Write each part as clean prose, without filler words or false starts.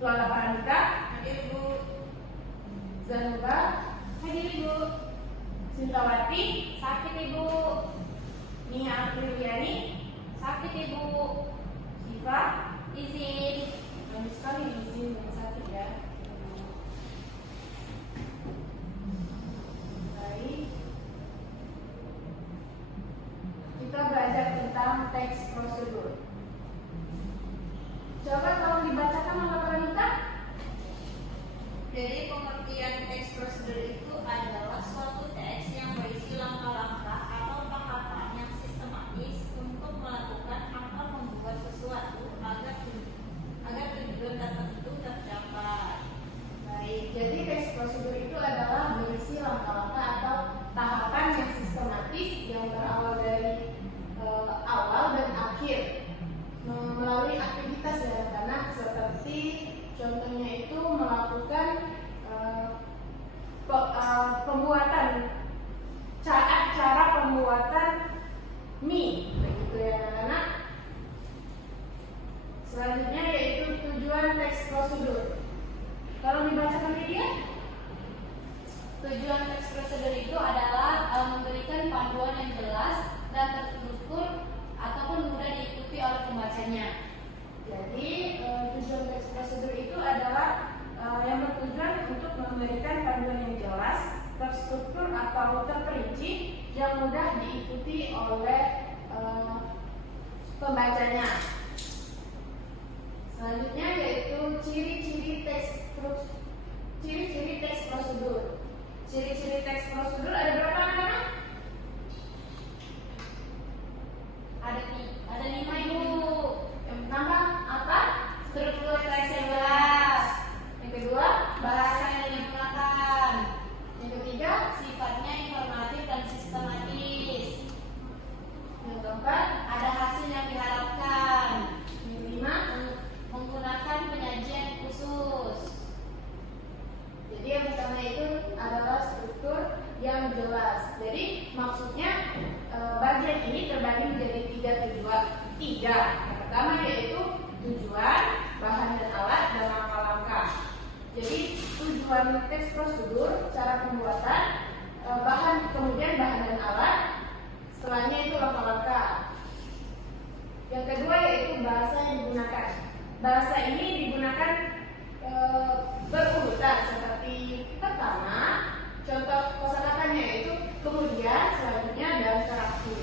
Ketua Pranita. Hadir Ibu. Zanuba. Hadir Ibu. Sintawati. Sakit Ibu. Nia Apriliani. Sakit Ibu. Siva. Izin. Bagus sekali izin dan sakit ya. Baik. Kita belajar tentang teks prosedur. Coba tolong dibacakan oleh Pranita. Jadi pengertian teks prosedur itu adalah suatu teks yang berisi langkah-langkah atau tahapan yang sistematis untuk melakukan atau membuat sesuatu agar tujuan tertentu tercapai. Baik, jadi teks prosedur itu adalah berisi langkah-langkah atau tahapan yang sistematis yang berawal dari awal dan akhir melalui aktivitas ya, karena seperti contohnya itu melakukan pembuatan cara pembuatan mie, begitu ya anak-anak. Selanjutnya yaitu tujuan teks prosedur. Kalau dibacakan media, Tujuan teks prosedur itu adalah memberikan panduan yang jelas dan terstruktur ataupun mudah diikuti oleh pembacanya. jadi tujuan teks prosedur itu adalah yang bertujuan untuk memberikan panduan yang jelas, terstruktur atau terperinci yang mudah diikuti oleh pembacanya. Selanjutnya yaitu ciri-ciri teks prosedur. Ciri-ciri teks prosedur ada berapa anak-anak? Ada 5 Ibu. Yang pertama apa? Struktur teks yang jelas. Yang kedua, Bahasa yang digunakan. yang ketiga, Sifatnya informatif dan sistematis. yang keempat, Ada hasil yang diharapkan. yang kelima. Menggunakan penyajian khusus. Jadi yang pertama itu adalah struktur yang jelas. Jadi maksudnya bagian ini terbagi menjadi tiga. Yang pertama yaitu tujuan, bahan dan alat, dan langkah-langkah. Jadi tujuan teks prosedur, cara pembuatan, kemudian bahan dan alat, setelahnya itu langkah-langkah. Yang kedua yaitu bahasa yang digunakan. Bahasa ini digunakan berurutan seperti pertama, contoh kosakatanya yaitu kemudian, selanjutnya, dan terakhir.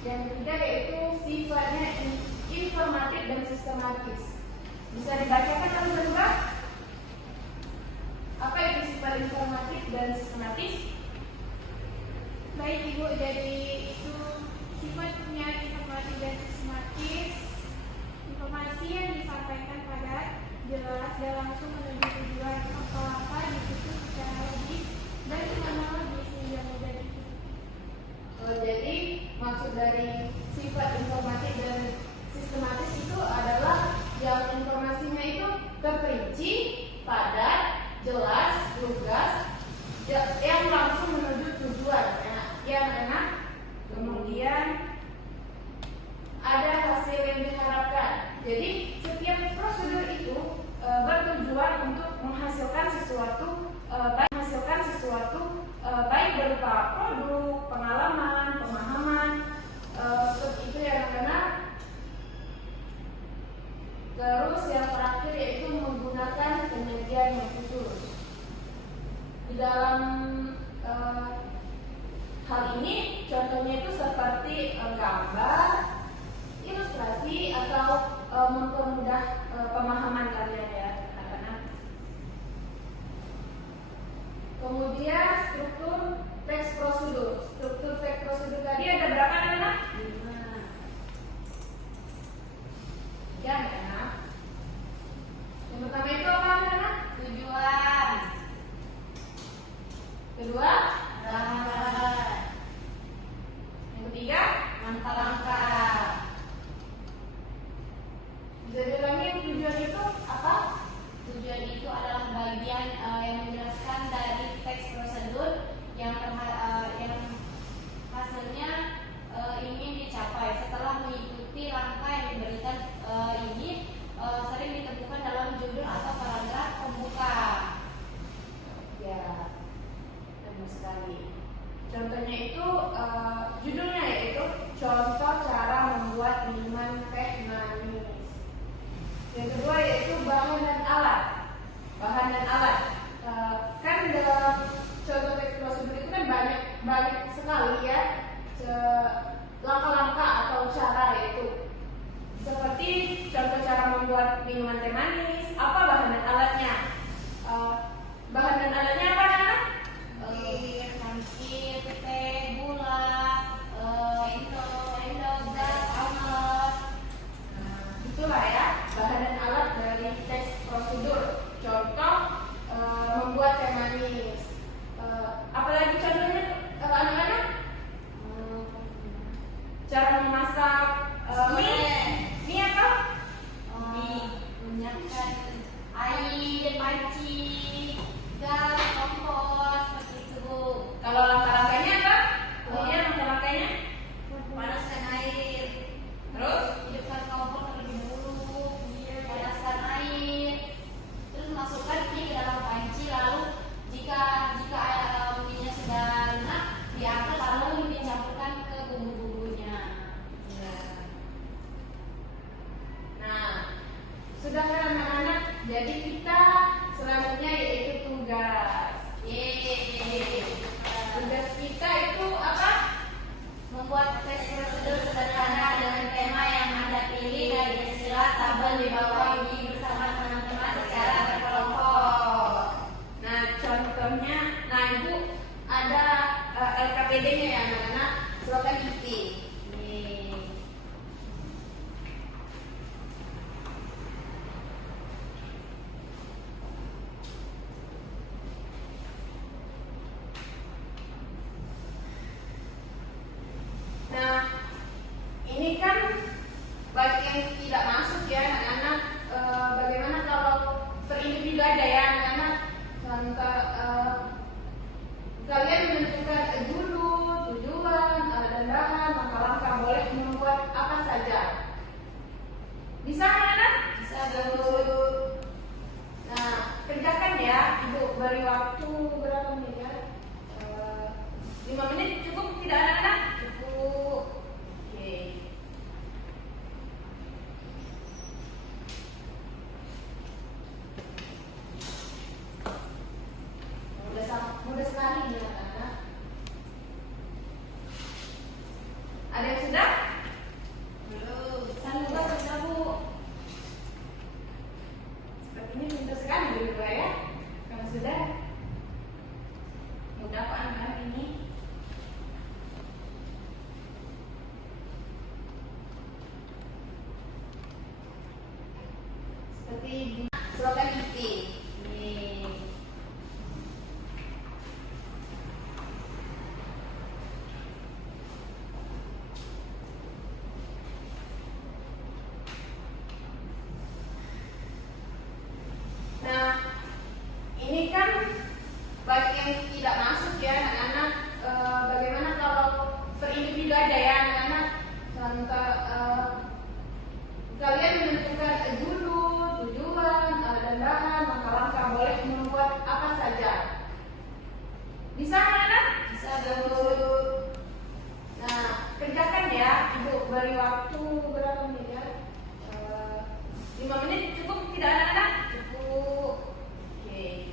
Yang ketiga yaitu sifatnya informatif dan sistematis. Bisa dibacakan atau berdua? Apa itu sifat informatif dan sistematis? Baik Ibu, jadi itu sifatnya informatif dan sistematis. Informasi yang disampaikan pada jelas dan langsung menuju tujuan, langkah-langkah disusun secara logis dan kronologis sehingga mudah diikuti. Jadi maksud dari sifat informatif dan sistematis itu adalah yang informasinya itu terperinci, padat, jelas, lugas, yang langsung menuju tujuan, yang enak, kemudian ada hasil yang diharapkan. Jadi setiap prosedur itu bertujuan untuk menghasilkan sesuatu baik berupa produk, pengalaman, pemahaman, seperti itu ya anak-anak. Terus yang terakhir yaitu menggunakan penyajian yang khusus. Di dalam hal ini contohnya itu seperti gambar, ilustrasi atau mempermudah pemahaman kalian ya anak-anak. Kemudian struktur teks prosedur. Struktur teks prosedur tadi ada berapa anak-anak? 5. Ya anak-anak. Yang pertama itu apa anak-anak? Tujuan. Kedua, Bahan. yang ketiga, Langkah-langkah. bisa diulangi tujuan itu apa? Tujuan itu adalah bagian yang menjelaskan dari teks prosedur. Yang kedua yaitu bahan dan alat. Bahan dan alat. Kan dalam contoh teks prosedur itu kan banyak sekali ya langkah-langkah atau cara, yaitu seperti contoh cara membuat minuman teh manis. Apa bahan dan alatnya? Bahan dan alatnya apa, Nana? Pancit, teh, gula, sendok, gas, alat. Itulah ya bahan dan alat dari teks prosedur. Contoh membuat teh manis. Apalagi contohnya anak-anak? Cara memasak mie apa? Menyiapkan air, panci, gas, kompor, seperti itu, Bu. Kalau langkah-langkahnya apa? Kemudian langkah-langkahnya Panaskan air, terus hidupkan kompor terlebih dahulu, panaskan air, terus masukkan mie ke dalam panci. Lalu jika minyak sudah lunak, diangkat lalu dicampurkan ke bumbu-bumbunya. Nah, sudah kan anak-anak? Jadi kita selanjutnya yaitu tugas. Tugas kita itu apa? Membuat teks prosedur sederhana dengan tema yang Anda pilih dari istilah tabel di bawah ini bersama teman-teman secara berkelompok. Nah, contohnya, nah Ibu ada LKPD-nya ya anak-anak. Silakan isi. Nah, ini kan bagi yang tidak masuk ya anak-anak. Bagaimana kalau per individu ada ya anak-anak? Contoh, kalian menentukan dulu tujuan, dan bahan, langkah-langkah, boleh membuat apa saja. Bisa anak-anak? Bisa, Bu. Nah, kerjakan ya. Ibu beri waktu berapa menit ya? 5 menit cukup tidak anak-anak? Cukup. Oke. Mudah sekali ya anak-anak. Ada yang sudah? Belum. Sudah, sudah Bu. Sepertinya mudah sekali begitu ya. Kalau sudah, mudah kok anak-anak ini. Seperti silakan isi. Nah, ini kan bagi yang tidak masuk ya anak-anak. Bagaimana kalau per individu ada ya anak-anak? Contoh, kalian menentukan dulu tujuan, dan bahan, langkah-langkah, boleh membuat apa saja. Bisa anak-anak? Bisa, Bu. Nah, kerjakan ya. Ibu beri waktu berapa menit ya? 5 menit cukup tidak anak-anak? Cukup. Oke.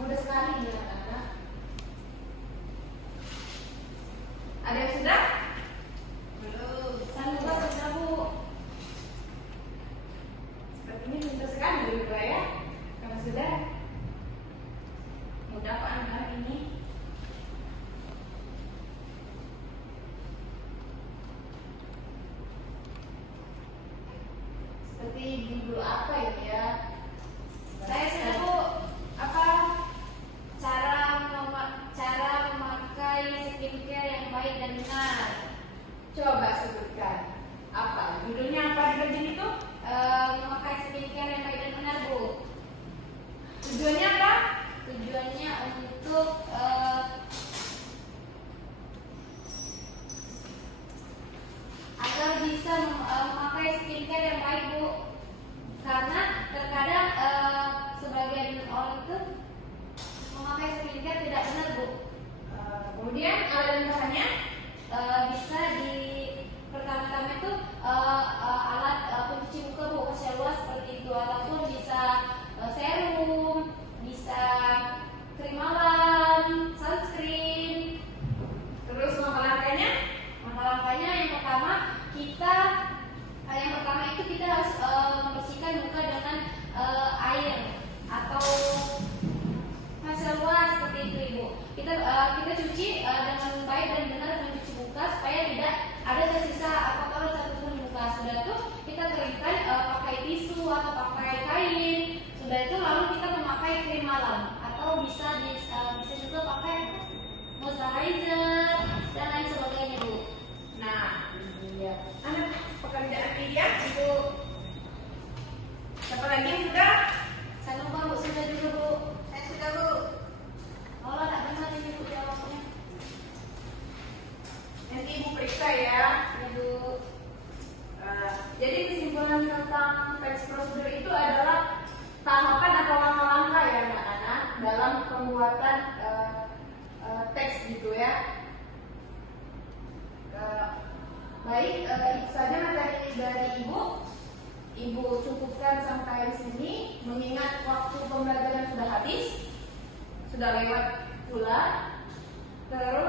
Mudah sekali ya anak-anak. Ada yang sudah? Belum. Sudah Bu. Sepertinya mudah sekali begitu ya. Kalau sudah, mudah kok anak-anak ini. Seperti judul apa ini ya? Saya sudah, Bu. Apa? Cara memakai skincare yang baik dan benar. Coba sebutkan. Apa? Judulnya apa di bagian itu? Memakai skincare yang baik dan benar, Bu. Tujuannya apa? Tujuannya untuk agar bisa memakai skincare yang baik, Bu. Karena terkadang sebagian orang itu memakai skincare tidak benar, Bu. bahan-bahannya bisa di pertama-tama itu alat pencuci muka Bu, kasih luas seperti itu, ataupun bisa serum, bisa krim malam, sunscreen. Terus langkah-langkahnya yang pertama itu kita harus membersihkan muka dengan air atau hasil luas seperti itu Ibu. Kita cuci dengan baik dan benar mencuci muka supaya tidak ada tersisa kotoran satupun di muka. Sudah itu kita keringkan pakai tisu atau pakai kain. Sudah itu lalu kita memakai krim malam atau bisa juga pakai moisturizer dan lain sebagainya Bu. Nah, ini dia. Anak pekerjaan media Ibu. Siapa lagi yang sudah? Saya lupa Bu, sudah juga Bu. Saya sudah Bu. Oh, tak benar ini Bu jawabnya. Nanti Ibu periksa ya, Ibu. Jadi kesimpulan tentang teks prosedur itu adalah tahapan atau langkah-langkah ya anak-anak dalam pembuatan teks gitu ya. Baik, itu saja materi dari Ibu cukupkan sampai sini, mengingat waktu pembelajaran sudah habis, sudah lewat pula. Terus